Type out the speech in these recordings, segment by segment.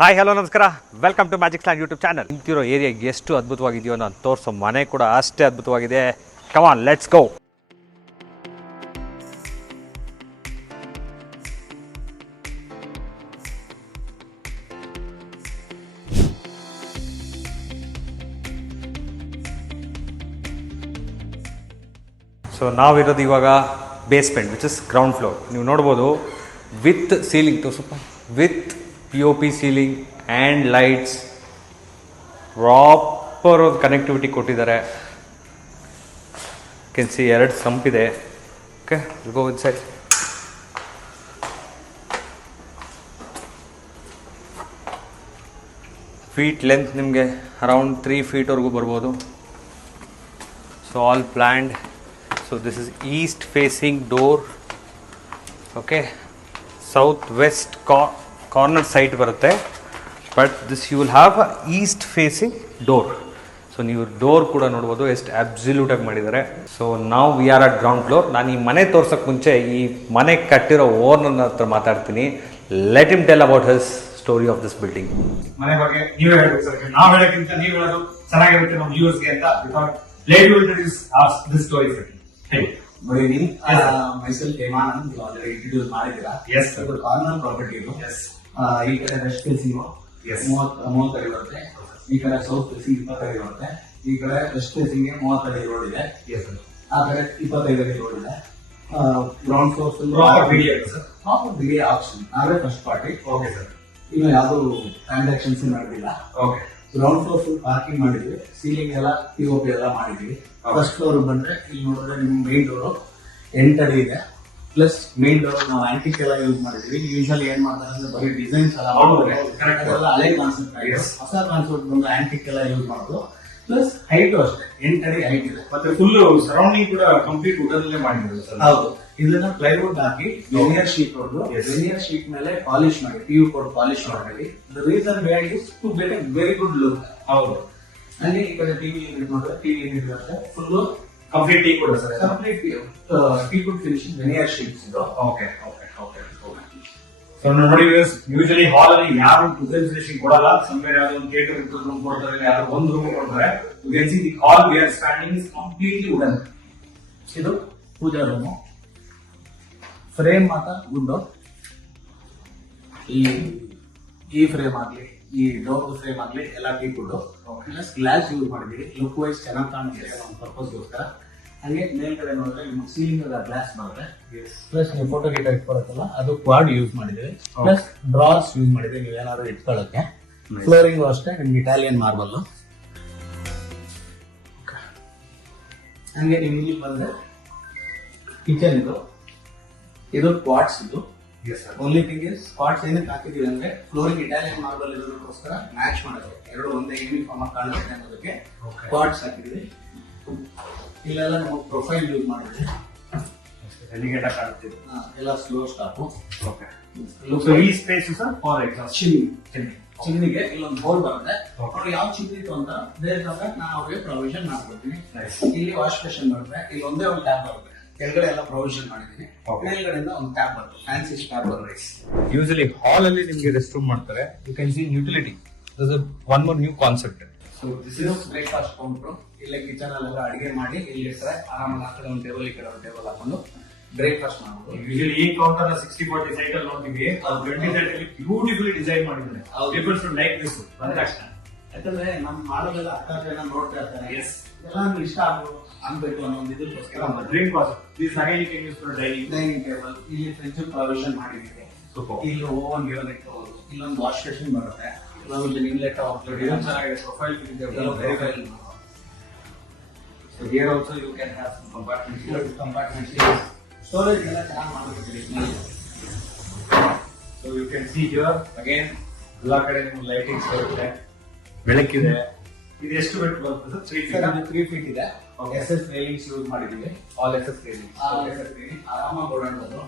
Hi hello ನಮಸ್ಕಾರ, welcome to magic land YouTube channel. ನಿಂತಿರೋ area ಎಷ್ಟು ಅದ್ಭುತವಾಗಿದೆಯೋ ನಾನು ತೋರಿಸೋ ಮನೆ ಕೂಡ ಅಷ್ಟೇ ಅದ್ಭುತವಾಗಿದೆ. Come on, let's go. So ನಾವಿರೋದು ಇವಾಗ basement, which is ground floor. ನೀವು ನೋಡ್ಬೋದು ವಿತ್ ಸೀಲಿಂಗ್ ತೋರಿಸಪ್ಪ, with POP ceiling and lights, proper connectivity ಕೊಟ್ಟಿದ್ದಾರೆ. ಕೆನ್ ಸಿ 2 ಸಂಪಿದೆ. Okay, go inside. Feet length ನಿಮಗೆ ಅರೌಂಡ್ 3 ಫೀಟ್ವರೆಗೂ ಬರ್ಬೋದು. So all planned. So this is east facing door. Okay, south west corner side ಬರುತ್ತೆ, but this you will have a east facing door. So ನೀವು door ಕೂಡ ನೋಡ್ಬೋದು ಎಷ್ಟು absolute ಆಗಿ ಮಾಡಿದ್ದಾರೆ. ಸೊ ನಾವು we are at ground floor. ನಾನು ಈ ಮನೆ ತೋರ್ಸೋಕ್ಕೆ ಮುಂಚೆ ಈ ಮನೆ ಕಟ್ಟಿರೋ ಓನರ್ ಹತ್ರ ಮಾತಾಡ್ತೀನಿ. Let him tell about his story of this building. ಮನೆ ಬಗ್ಗೆ ನೀವೇ ಹೇಳ್ಬೇಕು ಸರ್. ನಾವು ಹೇಳೋಕ್ಕಿಂತ ನೀವು ಹೇಳೋದು ಚೆನ್ನಾಗಿರುತ್ತೆ ನಮ್ಮ ವ್ಯೂವರ್ಸ್ಗೆ ಅಂತ. Let you introduce this story sir. Good evening. Myself Hemanand, you already introduced ಮಾಡಿದ್ದೀರಾ. Yes sir. ಇದು ಕಾರ್ನರ್ ಪ್ರಾಪರ್ಟಿ ಇದು. Yes. ಈ ಕಡೆ ವೆಸ್ಟ್ ಫೇಸಿಂಗ್ Yes. 30 ಅಡಿ ಬರುತ್ತೆ. ಈ ಕಡೆ ಸೌತ್ ಫೇಸಿಂಗ್ 20 ಅಡಿ ಬರುತ್ತೆ. ಈ ಕಡೆ ವೆಸ್ಟ್ ಫೇಸಿಂಗ್ 30 ಅಡಿ ರೋಡ್ ಇದೆ. Yes sir. ಆ ಕಡೆ 25 ಅಡಿ ರೋಡ್ ಇದೆ. Ground floor Proper video sir. Proper ಬಿಡಿ ಆಪ್ಷನ್. ಆದ್ರೆ ಫಸ್ಟ್ ಪಾರ್ಟಿ. Okay sir. ಇನ್ನು ಯಾವುದು ಟ್ರಾನ್ಸಾಕ್ಷನ್ಸ್ ನಡೆದಿಲ್ಲ. Okay. Ground floor full parking ಮಾಡಿದ್ವಿ, ಸೀಲಿಂಗ್ ಎಲ್ಲ POP ಎಲ್ಲ ಮಾಡಿದ್ವಿ. ಫಸ್ಟ್ ಫ್ಲೋರ್ ಬಂದ್ರೆ ಇಲ್ಲಿ ನೋಡಿದ್ರೆ ನಿಮ್ ಮೇನ್ ಡೋರ್ 8 ಅಡಿ ಇದೆ. ಪ್ಲಸ್ ಮೇನ್ ಡೋರ್ ನಾವು ಆಂಟಿಕ್ ಎಲ್ಲ ಯೂಸ್ ಮಾಡಿದ್ವಿ. ಯೂಶಲಿ ಏನ್ ಮಾಡ್ತಾರೆ ಅಂದ್ರೆ ಬರೀ ಡಿಸೈನ್ಸ್ ಎಲ್ಲ ಮಾಡ್ತಾರೆ, ಅದೆಲ್ಲ ಹಳೆ ಕಾನ್ಸೆಪ್ಟ್ ಆಗಿದೆ. ಹೊಸ ಕಾನ್ಸೆಪ್ಟ್ ಬಂದು ಆಂಟಿಕ್ ಎಲ್ಲ ಯೂಸ್ ಮಾಡೋದು. ಪ್ಲಸ್ ಹೈಟ್ ಅಷ್ಟೇ 8 ಅಡಿ ಹೈಟ್ ಇದೆ. ಮತ್ತೆ ಫುಲ್ ಸರೌಂಡಿಂಗ್ ಕೂಡ ಕಂಪ್ಲೀಟ್ ವುಡನ್ನೇ ಮಾಡಿದ್ರು ಸರ್. ಹೌದು, ಇದನ್ನ ಪ್ಲೈವುಡ್ ಹಾಕಿ ವೆನಿಯರ್ ಶೀಟ್ ಹೊಡೆದು ವೆನಿಯರ್ ಶೀಟ್ ಮೇಲೆ ಪಾಲಿಶ್ ಮಾಡಿ PU ಕೋಟ್ ಪಾಲಿಶ್ ಮಾಡಿ. The reason behind is to get a very good look. ಹೌದು. ಅಲ್ಲಿ ಈ ಕಡೆ ಟಿವಿ ಯೂನಿಟ್ ನೋಡಿದ್ರೆ ಟಿವಿ ಯೂನಿಟ್ ಬರುತ್ತೆ ಫುಲ್ ಕಂಪ್ಲೀಟ್ ಟೀ ಕೂಡ sir. Complete teak wood finishing veneer sheets ಇದು. Okay okay okay. ಸೊ ನೋಡಿ ಯೂಶಲಿ ಹಾಲ್ ಅಲ್ಲಿ ಯಾರು ವುಡನ್ ಫಿನಿಶಿಂಗ್ ಕೊಡಲ್ಲ. ಸಮ್ವೇರ್ ಯಾವ್ದೋ ಒಂದು ಥಿಯೇಟರ್ ರೂಮ್ ಕೊಡ್ತಾರೆ, ಯಾವ್ದೋ ಒಂದು ರೂಮ್ ಕೊಡ್ತಾರೆ. You can see the hall we are standing is completely wooden. ಇದು ಪೂಜಾ ರೂಮು. ಫ್ರೇಮ್ ಮಾತ್ರ ವುಡ್. ಈ ಫ್ರೇಮ್ ಆಗ್ಲಿ, ಈ ಡೋರ್ ಫ್ರೇಮ್ ಆಗ್ಲಿ ಎಲ್ಲ teak wood. Plus glass use ಮಾಡಿದೀವಿ, ಲುಕ್ ವೈಸ್ ಚೆನ್ನಾಗಿ ಕಾಣುತ್ತೆ ನಮ್ಮ ಪರ್ಪಸ್ಗೋಸ್ಕರ. ಹಾಗೆ ಮೇಲ್ಗಡೆ ನೋಡಿದ್ರೆ ನಿಮ್ಗೆ ಸೀಲಿಂಗ್ ಗ್ಲಾಸ್ ಬರುತ್ತೆ. ಪ್ಲಸ್ ನೀವು ಫೋಟೋ ಗೀಟ ಇಟ್ಕೊಳ್ಳುತ್ತಲ್ಲ ಅದು ಕ್ವಾಡ್ ಯೂಸ್ ಮಾಡಿದೀವಿ. ಪ್ಲಸ್ ಡ್ರಾರ್ಸ್ ಯೂಸ್ ಮಾಡಿದೀವಿ ನೀವು ಏನಾದ್ರು ಇಟ್ಕೊಳ್ಳೋಕೆ. ಫ್ಲೋರಿಂಗ್ ಅಷ್ಟೇ ನಿಮ್ಗೆ ಇಟಾಲಿಯನ್ ಮಾರ್ಬಲ್. ಹಂಗೆ ನೀವು ಇಲ್ಲಿ ಬಂದ್ರೆ ಕಿಚನ್ ಇದು ಕ್ವಾಡ್ಸ್. ಇದು ಓನ್ಲಿ ಥಿಂಗ್ ಇಸ್ ಸ್ಪಾಟ್ಸ್ ಏನಕ್ಕೆ ಹಾಕಿದೀವಿ ಅಂದ್ರೆ ಫ್ಲೋರಿಂಗ್ ಇಟಾಲಿಯನ್ ಮಾರ್ಬಲ್ ಇರೋದಕ್ಕೋಸ್ಕರ ಮ್ಯಾಚ್ ಮಾಡೋದು, ಎರಡು ಒಂದೇ ಯೂನಿಫಾರ್ಮ್ ಆಗಿ ಕಾಣುತ್ತೆ ಅನ್ನೋದಕ್ಕೆ ಕ್ವಾಡ್ಸ್ ಹಾಕಿದೀವಿ. ಇಲ್ಲೆಲ್ಲ ನಾವು ಪ್ರೊಫೈಲ್ ಯೂಸ್ ಮಾಡಿದ್ವಿ, ಎಲಿಗೇಟ್ ಆಗಿ ಕಾಣುತ್ತಿದೆ. ಎಲ್ಲ ಸ್ಲೋ ಸ್ಟಾಪು. ಓಕೆ. ಸೊ ಈ ಸ್ಪೇಸ್ ಸರ್ ಫಾರ್ ಎಕ್ಸಾಂಪಲ್ ಚಿಮ್ನಿಗೆ ಇಲ್ಲೊಂದು ಹೋಲ್ ಬರುತ್ತೆ. ಅವ್ರು ಯಾವ ಚಿಮ್ನಿ ಇತ್ತು ಅಂತ ಬೇರೆ ನಾನು ಅವ್ರಿಗೆ ಪ್ರೊವಿಷನ್ ಮಾಡ್ಕೊಡ್ತೀನಿ. ಇಲ್ಲಿ ವಾಶ್ ಬೇಸಿನ್ ಬರುತ್ತೆ, ಇಲ್ಲಿ ಒಂದೇ ಒಂದು ಟ್ಯಾಪ್ ಬರುತ್ತೆ. ಕೆಳಗಡೆ ಎಲ್ಲ ಪ್ರೊವಿಷನ್ ಮಾಡಿದೀನಿ. ಮೇಲ್ಗಡೆಯಿಂದ ಒಂದು ಟ್ಯಾಪ್ ಬರುತ್ತೆ, ಫ್ಯಾನ್ಸಿ ಟ್ಯಾಪ್ ಬರುತ್ತೆ. ಯೂಶಲಿ ಹಾಲ್ ಅಲ್ಲಿ ನಿಮಗೆ ರೆಸ್ಟ್ ರೂಮ್ ಮಾಡ್ತಾರೆ. You can see utility. This is one more new concept. So this is breakfast counter. ಇಲ್ಲೇ ಕಿಚನ್ ಅಲ್ಲೆಲ್ಲ ಅಡಿಗೆ ಮಾಡಿ ಇಲ್ಲಿ ಇಟ್ಟರೆ ಆರಾಮಾಗಿ ಆ ಕಡೆ ಒಂದು ಟೇಬಲ್ ಈ ಕಡೆ ಒಂದು ಟೇಬಲ್ ಹಾಕೊಂಡು ಬ್ರೇಕ್ಫಾಸ್ಟ್ ಮಾಡ್ಬೋದು. ಯೂಶಲಿ ಈ ಕೌಂಟರ್ 60-40 ಸೈಕಲ್ ನೋಡ್ತೀವಿ. 20 ಸೈಡ್ ಅಲ್ಲಿ ಬ್ಯೂಟಿಫುಲಿ ಡಿಸೈನ್ ಮಾಡಿದ್ದಾರೆ. ಪೀಪಲ್ ಶುಡ್ ಲೈಕ್ ದಿಸ್ ತಕ್ಷಣ. ಯಾಕಂದ್ರೆ ನಮ್ ಮಾಡೋದೆಲ್ಲ ಅಕ್ಕ ಜನ ನೋಡ್ತಾ ಇರ್ತಾರೆ, ಎಲ್ಲ ಇಷ್ಟ ಆಗ್ಬೇಕು ಅನ್ನೋ ಒಂದು ಇದಕ್ಕೋಸ್ಕರ drink was this again you can use for dining table. ಇಲ್ಲಿ ಫ್ರಿಡ್ಜ್ ಪ್ರೊವಿಷನ್ ಮಾಡಿದ್ದೀವಿ. ಇಲ್ಲಿ ಓವನ್ ಯೂನಿಟ್, ಇಲ್ಲೊಂದು ವಾಶ್ ಬೇಸಿನ್ ಬರುತ್ತೆ, ಇಲ್ಲೊಂದು inlet profile very well. So here also you can have some compartments. Storage ಎಲ್ಲ ಚೆನ್ನಾಗಿ ಮಾಡ್ಕೊತೀವಿ. So you can see here again ಎಲ್ಲಾ ಕಡೆ ನಿಮ್ಗೆ ಲೈಟಿಂಗ್ಸ್ ಬರುತ್ತೆ, ಬೆಳಕಿದೆ. ಇದು ಎಷ್ಟು ಬೆಟ್ ಬರುತ್ತೆ ಸರ್? 3 feet. 3 feet ಇದೆ. SS ರೈಲಿಂಗ್ಸ್ ಯೂಸ್ ಮಾಡಿದೀವಿ. All access railings. ಆರಾಮಾಗಿ ಓಡಾಡಬಹುದು.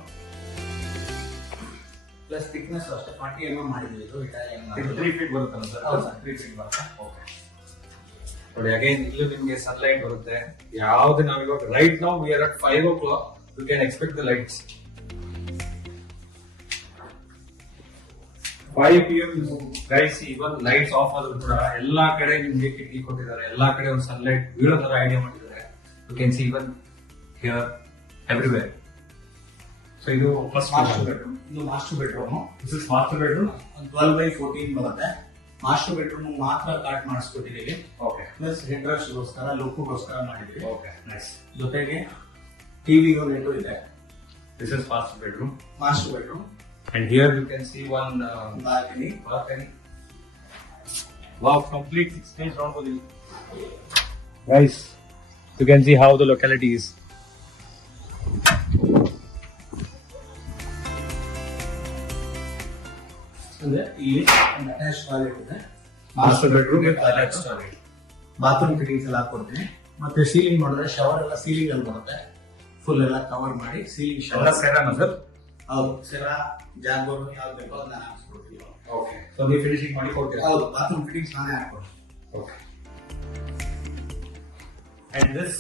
ಪ್ಲಸ್ ಥಿಕ್ನೆಸ್ ಅಷ್ಟೇ 40 mm ಮಾಡಿದೀವಿ. ಇದು ಇಟಾಲಿಯನ್ 3 feet ಬರುತ್ತಲ್ಲ ಸರ್? ಹೌದು ಸರ್, 3 feet ಬರುತ್ತೆ. ಓಕೆ. ನೋಡಿ ಅಗೇನ್ ಇಲ್ಲೂ ನಿಮಗೆ ಸನ್ಲೈಟ್ ಬರುತ್ತೆ. ಯಾವ್ದು ನಾವಿವಾಗ right now we are at 5 o'clock. You can expect the lights. 5 PM guys, even lights off ಆದ್ರೂ ಕೂಡ ಎಲ್ಲಾ ಕಡೆ ನಿಮ್ಗೆ ಕಿಟಕಿ ಕೊಟ್ಟಿದ್ದಾರೆ, ಎಲ್ಲಾ ಕಡೆ ಒಂದು ಸನ್ಲೈಟ್ ಬೀಳೋ ತರ ಐಡಿಯಾ ಮಾಡಿದ್ದಾರೆ. You can see even here everywhere. So ಇದು ಫಸ್ಟ್ ಮಾಸ್ಟರ್ ಬೆಡ್ರೂಮ್. ಇದು master bedroom. This is master bedroom. 12x14 ಬರುತ್ತೆ. ಮಾಸ್ಟರ್ ಬೆಡ್ರೂಮ್ ಮಾತ್ರ ಕಾಟ್ ಮಾಡಿಸ್ಕೊಟ್ಟಿದ್ದೀವಿ. ಓಕೆ. ಪ್ಲಸ್ ಹೆಡ್ ಗೋಸ್ಕರ ಲುಕ್ಗೋಸ್ಕರ ಮಾಡಿದ್ವಿ. Okay, nice. ಜೊತೆಗೆ ಟಿವಿ ಯೂನಿಟ್ ಇದೆ. This is master bedroom. Master bedroom. And here you can see one balcony. Wow, complete 6 round for the guys. You can see how the locality is. ಅಂದ್ರೆ ಇಲ್ಲಿ ಒಂದು attach toilet ಇದೆ. Master bedroom with attached toilet. Bathroom fittings ಎಲ್ಲ ಹಾಕೊಡ್ತೀನಿ. ಮತ್ತೆ ceiling ಮಾಡಿದ್ರೆ shower ಎಲ್ಲ ceiling ಅಲ್ಲಿ ಬರುತ್ತೆ. ಫುಲ್ ಎಲ್ಲ ಕವರ್ ಮಾಡಿ ಸೀಲಿಂಗ್ ಎಲ್ಲ ಶವರ್. ಸೆರಾನ ಸರ್? ಹೌದು, ಸೆರಾ ಜಾಗ್ವಾರ್ ಯಾವ್ದು ಬೇಕೋ ಅದನ್ನ ಹಾಕ್ಸ್ಕೊಡ್ತೀವಿ. Okay. So ನೀವು ಫಿನಿಶಿಂಗ್ ಮಾಡಿ ಕೊಡ್ತೀರಾ? ಹೌದು, ಬಾತ್ರೂಮ್ ಫಿಟ್ಟಿಂಗ್ಸ್ ನಾನೇ ಹಾಕೊಡ್ತೀನಿ. Okay. And this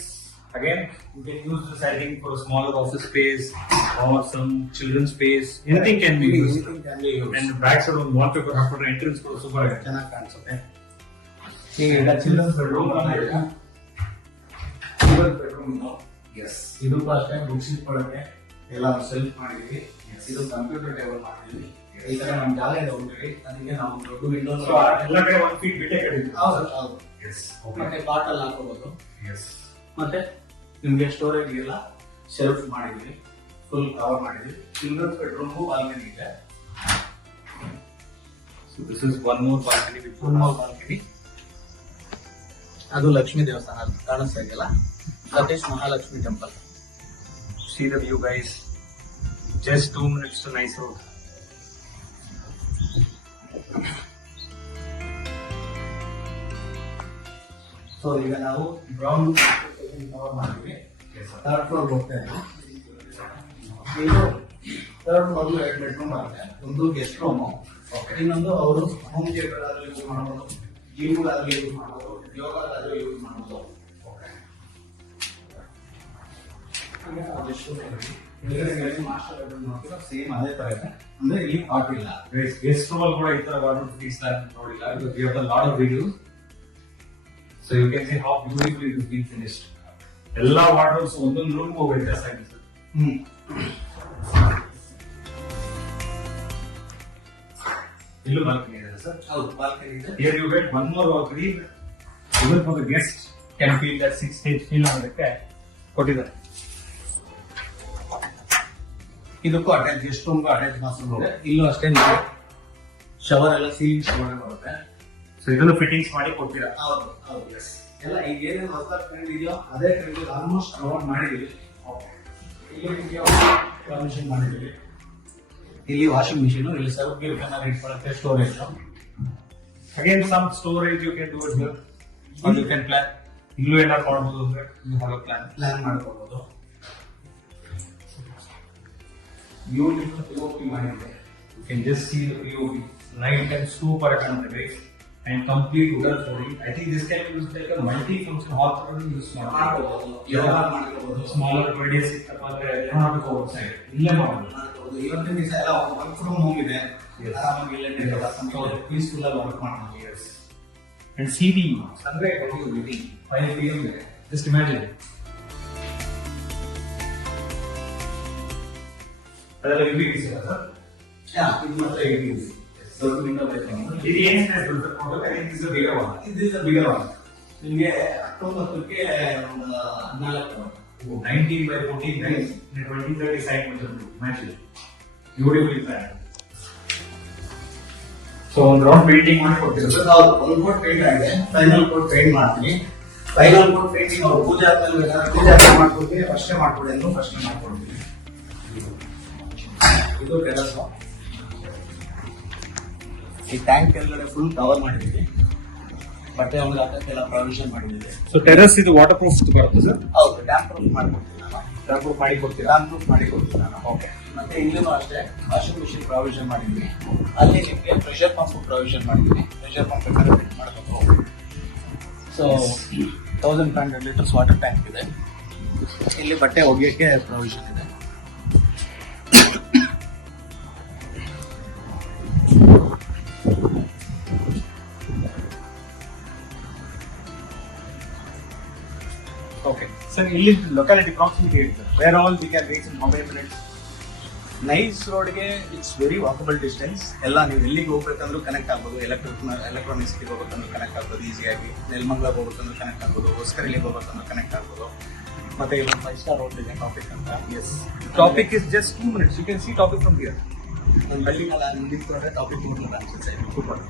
again you can use this I think for a smaller office space or some children's space. Anything can be used. Anything can be used. And back side ಒಂದು wallpaper ಹಾಕೊಂಡ್ರೆ entrance ಕೂಡ super ಆಗಿದೆ. ಚೆನ್ನಾಗಿ ಕಾಣಿಸುತ್ತೆ. ಈಗ children's bedroom Yes. ಇದು ಅಷ್ಟೇ books ಇಟ್ಕೊಳ್ಳೋಕೆ ಎಲ್ಲ ಸೆಲ್ಫ್ ಮಾಡಿದೀವಿ. ಇದು ಕಂಪ್ಯೂಟರ್ ಟೇಬಲ್ ಮಾಡಿದೀವಿ. ಈ ತರ ನಮ್ಮ ಜಾಗ ಇದೆ ಹೋಗ್ತೀವಿ, ಅದಕ್ಕೆ ನಾವು ದೊಡ್ಡ ವಿಂಡೋ So ಎಲ್ಲ ಕಡೆ 1 feet ಬಿಟ್ಟೆ ಕಟ್ಟಿದ್ದೀವಿ. ಹೌದು. Yes. Okay. ಮತ್ತೆ ಬಾಟಲ್ ಹಾಕೋಬಹುದು. Yes. ಮತ್ತೆ ನಿಮ್ಗೆ ಸ್ಟೋರೇಜ್ ಎಲ್ಲ ಶೆಲ್ಫ್ ಮಾಡಿದೀವಿ, ಫುಲ್ ಕವರ್ ಮಾಡಿದೀವಿ. ಚಿಲ್ಡ್ರನ್ಸ್ ಬೆಡ್ರೂಮ್ ಬಾಲ್ಕನಿ ಇದೆ. So this is one more balcony with full balcony. ಅದು ಲಕ್ಷ್ಮೀ ದೇವಸ್ಥಾನ ಕಾಣಿಸ್ತಾ ಇದೆಯಲ್ಲ, Satish Mahalakshmi temple. See the view guys. Just 2 minutes to nice road. So ಈಗ ನಾವು ಬ್ರೌನ್ ಕವರ್ ಮಾಡಿದ್ವಿ. ಥರ್ಡ್ ಫ್ಲೋರ್ ಹೋಗ್ತಾ ಇದ್ದೀವಿ. ಇದು ಥರ್ಡ್ ಫ್ಲೋರ್ 2 ಬೆಡ್ರೂಮ್ ಬರುತ್ತೆ. ಒಂದು ಗೆಸ್ಟ್ ರೂಮ್, ಇನ್ನೊಂದು ಅವರು ಹೋಮ್ ಥಿಯೇಟರ್ ಆದ್ರೂ ಯೂಸ್ ಮಾಡಬಹುದು, ಜಿಮ್ ಆದ್ರೂ ಯೂಸ್ ಮಾಡಬಹುದು, ಯೋಗ ಆದ್ರೂ ಯೂಸ್ ಮಾಡಬಹುದು. ಮಾಸ್ಟರ್ ಬೆಡ್ರೂಮ್ ನೋಡ್ತೀರಾ, ಸೇಮ್ ಅದೇ ತರ ಇದೆ. ಅಂದ್ರೆ ಇಲ್ಲಿ ಕಾಟ್ ಇಲ್ಲ. ಗೆಸ್ಟ್ ರೂಮ್ ಅಲ್ಲಿ ಕೂಡ ಈ ತರ ವಾರ್ಡ್ರೋಬ್ ಫಿಟ್ಟಿಂಗ್ಸ್ ನೋಡಿಲ್ಲ. We have a lot of videos. So you can see how beautifully it is being finished. ಎಲ್ಲ ವಾರ್ಡ್ರೋಬ್ಸ್ ಒಂದೊಂದು ರೂಮ್ ವ್ಯತ್ಯಾಸ ಆಗಿದೆ ಸರ್. ಇಲ್ಲೂ ಬಾಲ್ಕನಿ ಇದೆ ಸರ್. ಹೌದು, ಬಾಲ್ಕನಿ ಇದೆ. Here you get one more balcony. Even for the guest can feel that 6 stage feel ಅನ್ನೋದಕ್ಕೆ ಕೊಟ್ಟಿದ್ದಾರೆ. ಇದಕ್ಕೂ ಅಟ್ಯಾಚ್ ಗೆಸ್ಟ್ ರೂಮ್ಗೂ ಅಟ್ಯಾಚ್ ಬಾತ್ರೂಮ್ ಇದೆ. ಇಲ್ಲೂ ಅಷ್ಟೇ ಶವರ್ ಎಲ್ಲ ಸೀಲಿಂಗ್ ಶವರ್ ಬರುತ್ತೆ. ಸೊ ಇದನ್ನು ಫಿಟ್ಟಿಂಗ್ಸ್ ಮಾಡಿ ಕೊಡ್ತೀರಾ? ಹೌದು ಹೌದು. ಎಲ್ಲ ಈಗ ಏನೇನು ಹೊಸ ಟ್ರೆಂಡ್ ಇದೆಯೋ ಅದೇ ಟ್ರೆಂಡ್ ಆಲ್ಮೋಸ್ಟ್ ಕವರ್ ಮಾಡಿದೀವಿ. ಇಲ್ಲಿ ಪರ್ಮಿಷನ್ ಮಾಡಿದೀವಿ. ಇಲ್ಲಿ ವಾಷಿಂಗ್ ಮಿಷಿನ್, ಇಲ್ಲಿ ಸರ್ಫ್ ಗಿರ್ ಏನಾದ್ರು ಇಟ್ಕೊಳ್ಳೋಕೆ storage. Again some storage you can do it here. Or you can plan. ಇಲ್ಲೂ ಏನಾದ್ರು ಮಾಡಬಹುದು ಅಂದ್ರೆ you have a plan. Plan ಮಾಡ್ಕೋಬಹುದು. ಯೂನಿಟ್ POP ಮಾಡಿದೆ. You can just see the POP. Night and super ಕಾಣುತ್ತೆ and complete wooden flooring. I think this can be used like a multi-function hall for use ಮಾಡ್ಕೋಬಹುದು, ಯೋಗ ಮಾಡ್ಕೋಬಹುದು, smaller radius ಇತ್ತಪ್ಪ ಅಂದ್ರೆ ಏನೋ ಮಾಡಬೇಕು outside. ಇಲ್ಲೇ ಮಾಡಬಹುದು. ಮಾಡ್ಕೋಬಹುದು. ಇವತ್ತಿನ ದಿವಸ ಎಲ್ಲ ವರ್ಕ್ ಫ್ರಮ್ ಹೋಮ್ ಇದೆ. ಆರಾಮಾಗಿ ಇಲ್ಲೇ ಪೀಸ್ಫುಲ್ ಆಗಿ ವರ್ಕ್ ಮಾಡಬಹುದು. And see the sunrise how you living 5 PM there. Just imagine. ಅದೆಲ್ಲ UVC ಸರ್. ಇದು ಮಾತ್ರ ಇದೆ. ದೊಡ್ಡ ವಿಂಡೋ ಬೇಕು. ಇದು ಏನು ಸೈಜ್ ಬರುತ್ತೆ photo? I think this is a bigger one. This is a bigger one. ನಿಮಗೆ 19ಕ್ಕೆ ಒಂದು 14 19 by 14 guys. 20-30 side ಬಂತು. Imagine. Beautifully planned. So ಒಂದು ರೌಂಡ್ ಪೇಂಟಿಂಗ್ ಮಾಡಿ ಕೊಡ್ತೀರಾ ಸರ್? ಹೌದು, ಒಂದು ಕೋಟ್ ಪೇಂಟ್ ಆಗಿದೆ. ಫೈನಲ್ ಕೋಟ್ ಪೇಂಟ್ ಮಾಡ್ತೀನಿ. ಫೈನಲ್ ಕೋಟ್ ಪೇಂಟಿಂಗ್ ಅವ್ರು ಪೂಜೆ ಆದ್ಮೇಲೆ ಬೇಕಾದ್ರೆ ಪೂಜೆ ಮಾಡ್ಕೊಡ್ತೀನಿ, ಫಸ್ಟೇ ಮಾಡ್ಕೊಡಿ ಅಂದ್ರು ಫಸ್ಟೇ ಮಾಡ್ಕೊಡ್ತೀನಿ. ಇದು ಟೆರಸ್. ಈ ಟ್ಯಾಂಕ್ ಕೆಳಗಡೆ ಫುಲ್ ಕವರ್ ಮಾಡಿದ್ದೀವಿ. ಬಟ್ಟೆ ಒಳಗೆ ಹಾಕಕ್ಕೆಲ್ಲ ಪ್ರಾವಿಷನ್ ಮಾಡಿದ್ದೀವಿ. ಸೊ ಟೆರಸ್ ಇದು ವಾಟರ್ ಪ್ರೂಫ್ ಬರುತ್ತೆ ಸರ್? ಹೌದು, ಡ್ಯಾಮ್ ಪ್ರೂಫ್ ಮಾಡ್ಕೊಡ್ತೀನಿ ನಾನು. ಡ್ಯಾಮ್ ಪ್ರೂಫ್ ಮಾಡಿ ಕೊಡ್ತೀರಾ? ಡ್ಯಾಮ್ ಪ್ರೂಫ್ ಮಾಡಿ ಕೊಡ್ತೀನಿ ನಾನು. ಓಕೆ. ಮತ್ತೆ ಇಲ್ಲೂ ಅಷ್ಟೇ ವಾಷಿಂಗ್ ಮಿಷಿನ್ ಪ್ರಾವಿಷನ್ ಮಾಡಿದ್ವಿ. ಅಲ್ಲಿ ನಿಮಗೆ ಪ್ರೆಷರ್ ಪಂಪ್ ಪ್ರಾವಿಷನ್ ಮಾಡಿದ್ವಿ. ಪ್ರೆಷರ್ ಪಂಪ್ ಬೇಕಾದ್ರೆ ಫಿಟ್ ಮಾಡಬೇಕು. ಸೊ 1500 ಲೀಟರ್ಸ್ ವಾಟರ್ ಟ್ಯಾಂಕ್ ಇದೆ. ಇಲ್ಲಿ ಬಟ್ಟೆ ಒಗೆಯಕ್ಕೆ ಪ್ರಾವಿಷನ್ ಇದೆ. ಸರ್ ಇಲ್ಲಿ ಲೊಕ್ಯಾಲಿಟಿ ಪ್ರಾಕ್ಸಿಮಿಟಿ ಇರ್ತದೆ where all we can reach in how many minutes? NICE ರೋಡ್ಗೆ ಇಟ್ಸ್ ವೆರಿ ವಾಕಬಲ್ ಡಿಸ್ಟೆನ್ಸ್. ಎಲ್ಲ ನೀವು ಎಲ್ಲಿಗೆ ಹೋಗ್ಬೇಕಂದ್ರೂ ಕನೆಕ್ಟ್ ಆಗ್ಬೋದು. ಎಲೆಕ್ಟ್ರಾನಿಕ್ ಸಿಟಿಗೆ ಹೋಗ್ಬೇಕಂದ್ರೂ ಕನೆಕ್ಟ್ ಆಗ್ಬೋದು ಈಸಿಯಾಗಿ. ನೆಲಮಂಗಲಕ್ಕೆ ಹೋಗ್ಬೇಕಂದ್ರೂ ಕನೆಕ್ಟ್ ಆಗ್ಬೋದು. ಹೊಸಕರಿಲಿಗೆ ಹೋಗ್ಬೇಕಂದ್ರೂ ಕನೆಕ್ಟ್ ಆಗ್ಬೋದು. ಮತ್ತೆ ಇಲ್ಲೊಂದು 5 ಸ್ಟಾರ್ ರೋಡ್ ಇದೆ ಟಾಪಿಕ್ ಅಂತ. Yes, topic is just 2 minutes. You can see topic from here. ಒಂದು ಹಳ್ಳಿಗೆಲ್ಲ ನಿಂತ್ಕೊಂಡ್ರೆ ಟಾಪಿಕ್ ಹೋಗ್ಲಿಲ್ಲ ಅನ್ಸುತ್ತೆ. ಸೂಪರ್.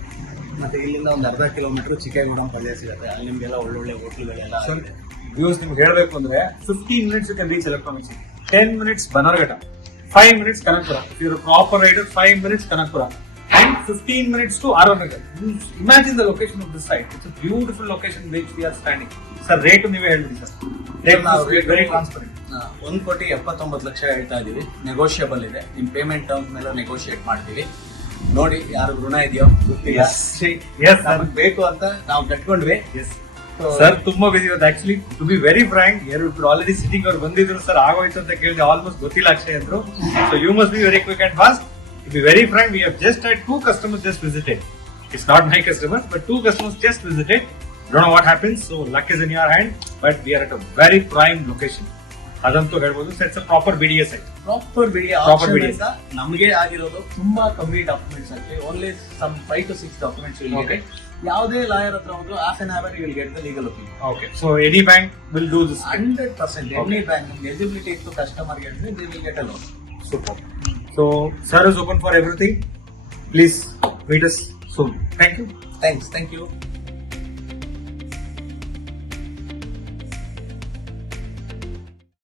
ಮತ್ತೆ ಇಲ್ಲಿಂದ ಒಂದು ಅರ್ಧ ಕಿಲೋಮೀಟರ್ ಚಿಕ್ಕೇಗೌಡ ಪ್ರದೇಶ ಸಿಗುತ್ತೆ. ಅಲ್ಲಿ ನಿಮಗೆಲ್ಲ ಒಳ್ಳೊಳ್ಳೆ ಹೋಟ್ಲುಗಳೆಲ್ಲ ಇದೆ. ವ್ಯೂಸ್ ನಿಮ್ಗೆ ಹೇಳಬೇಕು ಅಂದ್ರೆ 15 minutes you can reach Electronic City, 10 minutes Bannerghatta, 5 minutes Kanakapura. If you're a proper rider, 5 minutes Kanakpura, and 15 minutes to Aranagar. Imagine the location of this site. It's a beautiful location in which we are standing. Sir, rate ನೀವೇ ಹೇಳ್ಬಿಡಿ sir. Rate ನಾವು very transparent. 1,79,00,000 ಹೇಳ್ತಾ ಇದೀವಿ. Negotiable ಇದೆ. ನಿಮ್ payment terms ಮೇಲೆ negotiate ಮಾಡ್ತೀವಿ. ನೋಡಿ ಯಾರು ಋಣ ಇದೆಯೋ ಗೊತ್ತಿಲ್ಲ. Yes, sir. ನಮ್ಗೆ ಬೇಕು ಅಂತ ನಾವು ಕಟ್ಕೊಂಡ್ವಿ. Yes. ಸರ್ ತುಂಬಾ ಬಿಸಿ ಇವತ್ತು. Actually to be very frank, ಎರಡು ಆಲ್ರೆಡಿ ಸಿಟಿಂಗ್ ಅವ್ರು ಬಂದಿದ್ರು ಸರ್, ಆಗೋಯ್ತು ಅಂತ ಕೇಳಿದೆ. ಆಲ್ಮೋಸ್ಟ್ ಗೊತ್ತಿಲ್ಲ ಅಕ್ಷಯ್ ಅಂದ್ರು. So you must be very quick and fast. To be very frank, we have just had 2 customers just visited. It's not my customers, but 2 customers just visited. Don't know what happens, so luck is in your hand, but we are at a very prime location. ಅದಂತೂ ಹೇಳ್ಬೋದು. So it's a proper BDA site. Proper BDA Proper BDA. ನಮಗೆ ಆಗಿರೋದು ತುಂಬಾ ಕಮ್ಮಿ documents ಅಲ್ಲಿ, only some 5 to 6 documents. Okay. ಯಾವುದೇ lawyer ಹತ್ರ ಹೋದ್ರು half an hour you will get the legal opinion. Okay, so any bank will do this. 100% any bank ನಿಮ್ಗೆ eligibility ಇತ್ತು ಕಸ್ಟಮರ್ ಗೆ ಅಂದ್ರೆ they will get a loan. Super. So sir is open for everything. Please meet us soon. Thank you. Thank you.